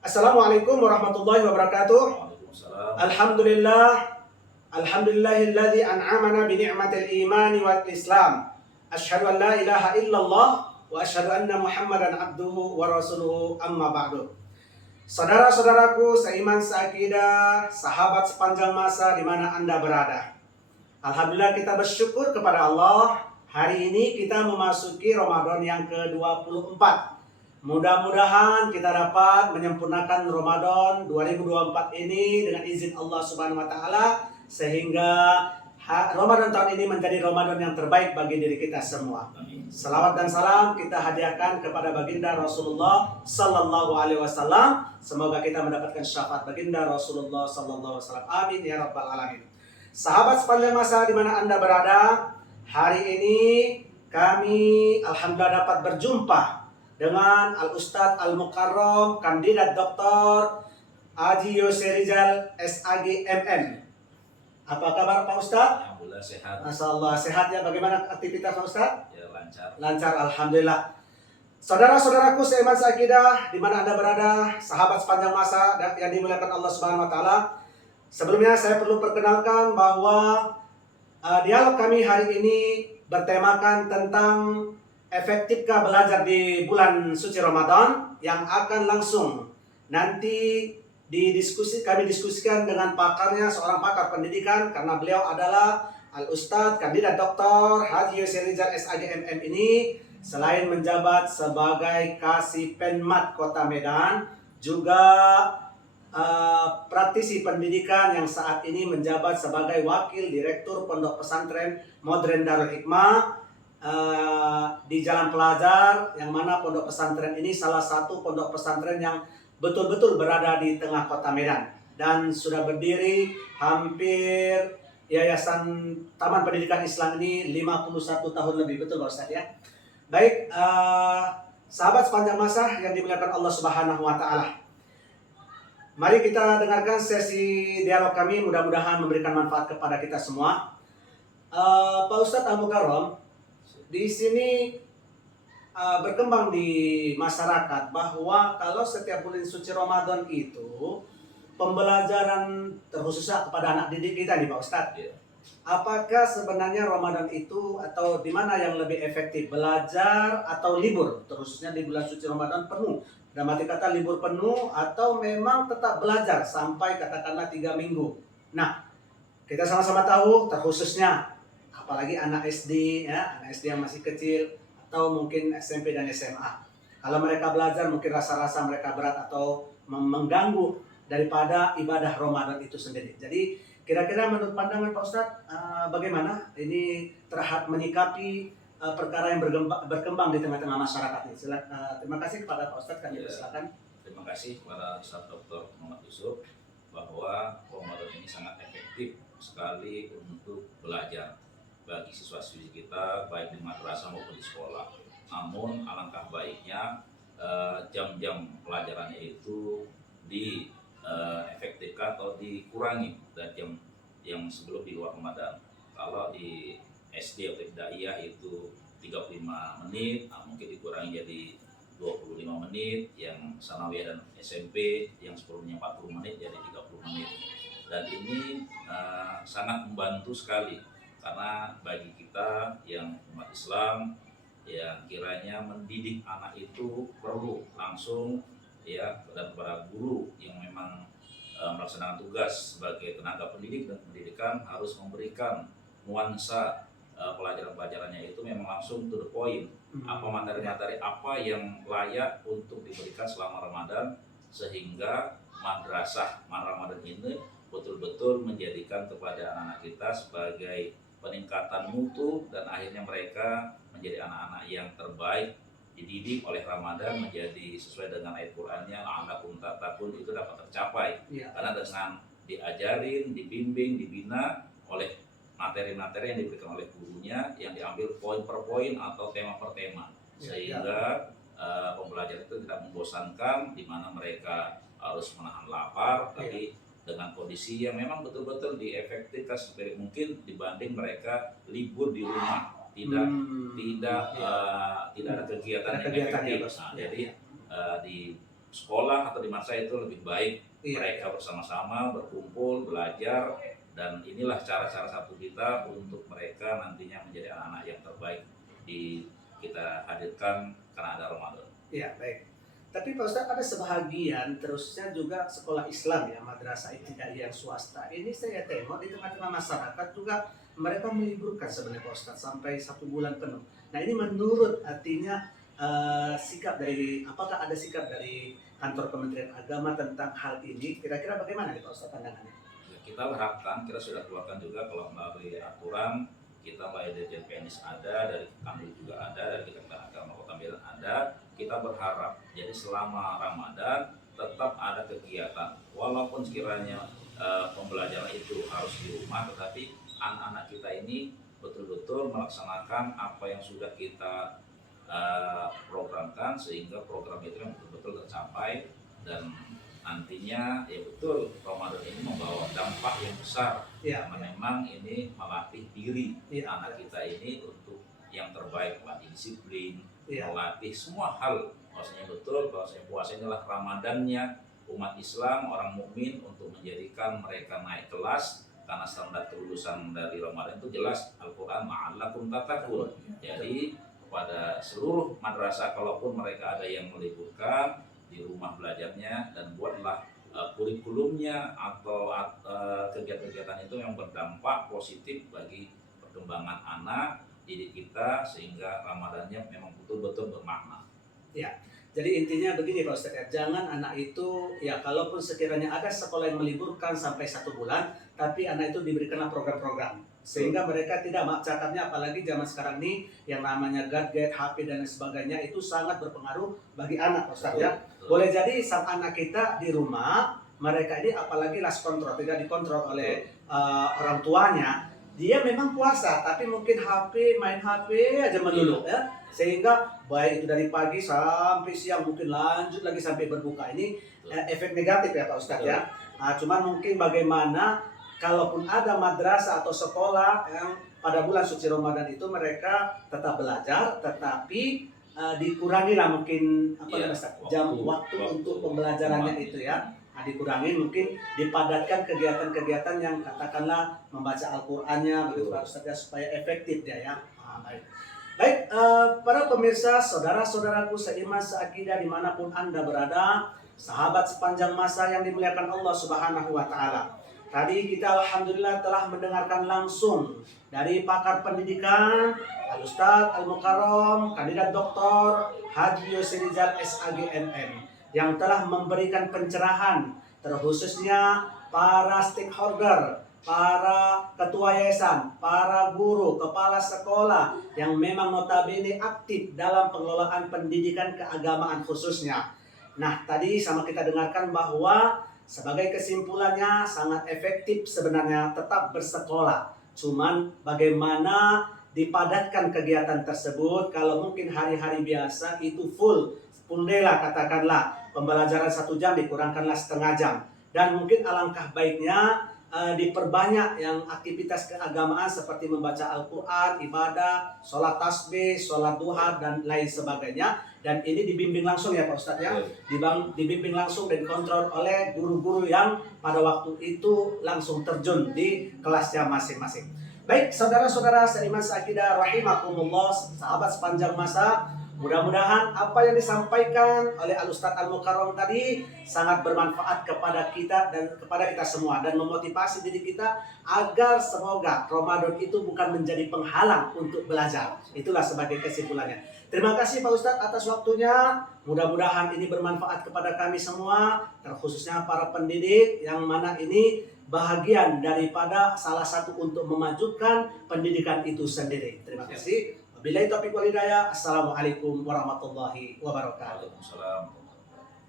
Assalamualaikum warahmatullahi wabarakatuh. Waalaikumsalam. Alhamdulillah, alhamdulillahilladzi an'amana bi ni'matil imani wal islam. Asyhadu an la ilaha illallah wa asyhadu anna Muhammadan abduhu wa rasuluhu amma ba'du. Saudara-saudaraku seiman seakidah, sahabat sepanjang masa di mana Anda berada. Alhamdulillah kita bersyukur kepada Allah. Hari ini kita memasuki Ramadan yang ke-24. Mudah-mudahan kita dapat menyempurnakan Ramadan 2024 ini dengan izin Allah Subhanahu wa taala sehingga Ramadan tahun ini menjadi Ramadan yang terbaik bagi diri kita semua. Amin. Salawat dan salam kita hadiahkan kepada baginda Rasulullah sallallahu alaihi wasallam. Semoga kita mendapatkan syafaat baginda Rasulullah sallallahu alaihi wasallam. Amin ya rabbal alamin. Sahabat sepanjang masa di mana Anda berada, hari ini kami alhamdulillah dapat berjumpa dengan Al-Ustadz Al-Mukarram Kandidat Dr. Haji Yosrizal SAG MM. Apa kabar Pak Ustadz? Alhamdulillah sehat. Masya Allah, sehat ya. Bagaimana aktivitas Pak Ustadz? Ya, lancar. Lancar, alhamdulillah. Saudara-saudaraku seiman seakidah di mana Anda berada, sahabat sepanjang masa yang dimuliakan Allah Subhanahu wa taala. Sebelumnya saya perlu perkenalkan bahwa dialog kami hari ini bertemakan tentang efektifkah belajar di bulan suci Ramadan yang akan langsung nanti kami diskusikan dengan pakarnya, seorang pakar pendidikan karena beliau adalah Al-Ustadz Kandidat Dr. Haji Yosrizal SAG MM ini selain menjabat sebagai Kasipenmat Kota Medan juga praktisi pendidikan yang saat ini menjabat sebagai Wakil Direktur Pondok Pesantren Modern Darul Hikmah di Jalan Pelajar, yang mana pondok pesantren ini salah satu pondok pesantren yang betul-betul berada di tengah kota Medan dan sudah berdiri hampir Yayasan Taman Pendidikan Islam ini 51 tahun lebih, betul Pak Ustadz ya. Baik, sahabat sepanjang masa yang dimuliakan Allah Subhanahu wa taala. Mari kita dengarkan sesi dialog kami, mudah-mudahan memberikan manfaat kepada kita semua. Pak Ustadz Al-Mukarram, di sini berkembang di masyarakat bahwa kalau setiap bulan suci Ramadan itu pembelajaran terkhususnya kepada anak didik kita nih Pak Ustadz. Ya. Apakah sebenarnya Ramadan itu atau di mana yang lebih efektif, belajar atau libur? Terkhususnya di bulan suci Ramadan penuh. Dalam arti kata libur penuh atau memang tetap belajar sampai katakanlah 3 minggu. Nah, kita sama-sama tahu terkhususnya apalagi anak SD ya, anak SD yang masih kecil atau mungkin SMP dan SMA. Kalau mereka belajar mungkin rasa-rasa mereka berat atau mengganggu daripada ibadah Ramadan itu sendiri. Jadi kira-kira menurut pandangan Pak Ustadz bagaimana ini terhadap menyikapi perkara yang berkembang di tengah-tengah masyarakat ini? Terima kasih kepada Pak Ustadz, kami silakan. Terima kasih kepada Ustaz Dr. Muhammad Yusuf bahwa Ramadan ini sangat efektif sekali untuk belajar bagi siswa-siswi kita baik di madrasah maupun di sekolah. Namun alangkah baiknya jam-jam pelajarannya itu efektifkan atau dikurangi dari jam yang sebelum di luar Ramadan. Kalau di SD atau Ibtidaiyah itu 35 menit, mungkin dikurangi jadi 25 menit, yang Sanawiyah dan SMP yang sebelumnya 40 menit jadi 30 menit. Dan ini sangat membantu sekali karena bagi kita yang umat Islam yang kiranya mendidik anak itu perlu langsung ya, dan para guru yang memang melaksanakan tugas sebagai tenaga pendidik dan pendidikan harus memberikan nuansa pelajaran-pelajarannya itu memang langsung to the point. Apa materi-materi apa yang layak untuk diberikan selama Ramadan sehingga madrasah Ramadan ini betul-betul menjadikan kepada anak-anak kita sebagai peningkatan mutu dan akhirnya mereka menjadi anak-anak yang terbaik, dididik oleh Ramadan menjadi sesuai dengan ayat Qur'annya la'allakum tattaqun, itu dapat tercapai karena dengan diajarin, dibimbing, dibina oleh materi-materi yang diberikan oleh gurunya yang diambil poin per poin atau tema per tema sehingga pembelajaran itu tidak membosankan di mana mereka harus menahan lapar tapi dengan kondisi yang memang betul-betul diefektifkan sebaik mungkin dibanding mereka libur di rumah tidak ada kegiatan yang efektif. Jadi di sekolah atau di masa itu lebih baik Iya. mereka bersama-sama berkumpul, belajar, dan inilah cara-cara satu kita untuk mereka nantinya menjadi anak-anak yang terbaik di kita hadirkan karena ada Ramadan. Iya, baik. Tapi Pak Ustadz ada sebahagian terusnya juga sekolah Islam ya, madrasah ibtidaiyah yang swasta. Ini saya tengok di tengah-tengah masyarakat juga mereka meliburkan sebenarnya Pak Ustadz sampai 1 bulan penuh. Nah ini menurut artinya sikap dari, apakah ada sikap dari kantor Kementerian Agama tentang hal ini? Kira-kira bagaimana nih Pak Ustadz pandangannya? Ya, kita berharapkan, kita sudah keluarkan juga kalau melalui aturan, kita mulai dari PNS ada, dari kami juga ada, dari Kementerian Agama Kota Medan ada. Kita berharap jadi selama Ramadan tetap ada kegiatan, walaupun sekiranya pembelajaran itu harus di rumah, tetapi anak-anak kita ini betul-betul melaksanakan apa yang sudah kita programkan, sehingga program itu yang betul-betul tercapai, dan nantinya ya betul Ramadan ini membawa dampak yang besar, Ya, karena memang ini melatih diri ya, anak kita ini untuk yang terbaik, melatih disiplin, ya, melatih semua hal. Maksudnya betul bahwasanya puasa inilah Ramadannya umat Islam, orang mukmin, untuk menjadikan mereka naik kelas, karena standar kelulusan dari Ramadan itu jelas Al-Quran ma'allakum tatakun. Jadi kepada seluruh madrasah, kalaupun mereka ada yang meliburkan di rumah belajarnya, dan buatlah kurikulumnya atau kegiatan-kegiatan itu yang berdampak positif bagi perkembangan anak didik kita, sehingga Ramadannya memang betul-betul bermakna. ya. Jadi intinya begini Pak Ustadz ya, jangan anak itu ya kalaupun sekiranya ada sekolah yang meliburkan sampai 1 bulan, tapi anak itu diberikanlah program-program sehingga mereka tidak cakapnya, apalagi zaman sekarang ini yang namanya gadget, HP dan lain sebagainya itu sangat berpengaruh bagi anak Pak Ustadz ya. Boleh jadi sang anak kita di rumah, mereka ini apalagi last control, tidak dikontrol oleh orang tuanya, dia memang puasa tapi mungkin main HP aja melulu ya, sehingga baik itu dari pagi sampai siang, mungkin lanjut lagi sampai berbuka. Ini efek negatif ya Pak Ustadz ya. Cuman mungkin bagaimana kalaupun ada madrasah atau sekolah yang pada bulan suci Ramadan itu mereka tetap belajar, tetapi dikurangilah mungkin jam waktu untuk pembelajarannya itu ya. Dikurangin, mungkin dipadatkan kegiatan-kegiatan yang katakanlah membaca Al-Qur'annya begitu Pak Ustadz ya, supaya efektif dia ya. Baik, para pemirsa, saudara-saudaraku seiman seakidah dimanapun Anda berada, sahabat sepanjang masa yang dimuliakan Allah Subhanahu wa Ta'ala. Tadi kita alhamdulillah telah mendengarkan langsung dari pakar pendidikan Al-Ustadz Al-Mukarram Kandidat Dr. Haji Yosrizal SAGMM yang telah memberikan pencerahan, terkhususnya para stakeholder, para ketua yayasan, para guru, kepala sekolah yang memang notabene aktif dalam pengelolaan pendidikan keagamaan khususnya. Nah, tadi sama kita dengarkan bahwa sebagai kesimpulannya sangat efektif sebenarnya tetap bersekolah. Cuman bagaimana dipadatkan kegiatan tersebut, kalau mungkin hari-hari biasa itu full day lah katakanlah, pembelajaran 1 jam dikurangkanlah setengah jam. Dan mungkin alangkah baiknya diperbanyak yang aktivitas keagamaan seperti membaca Al-Quran, ibadah, sholat tasbih, sholat duha, dan lain sebagainya. Dan ini dibimbing langsung ya Pak Ustadz ya, dibimbing langsung dan dikontrol oleh guru-guru yang pada waktu itu langsung terjun di kelasnya masing-masing. Baik, saudara-saudara seiman seakidah rahimakumullah, sahabat sepanjang masa, mudah-mudahan apa yang disampaikan oleh Al-Ustadz Al-Mukarram tadi sangat bermanfaat kepada kita dan kepada kita semua, dan memotivasi diri kita agar semoga Ramadan itu bukan menjadi penghalang untuk belajar. Itulah sebagai kesimpulannya. Terima kasih Pak Ustadz atas waktunya. Mudah-mudahan ini bermanfaat kepada kami semua, terkhususnya para pendidik yang mana ini bahagian daripada salah satu untuk memajukan pendidikan itu sendiri. Terima kasih. Wabillahi taufiq wal hidayah. Assalamualaikum warahmatullahi wabarakatuh. Waalaikumsalam.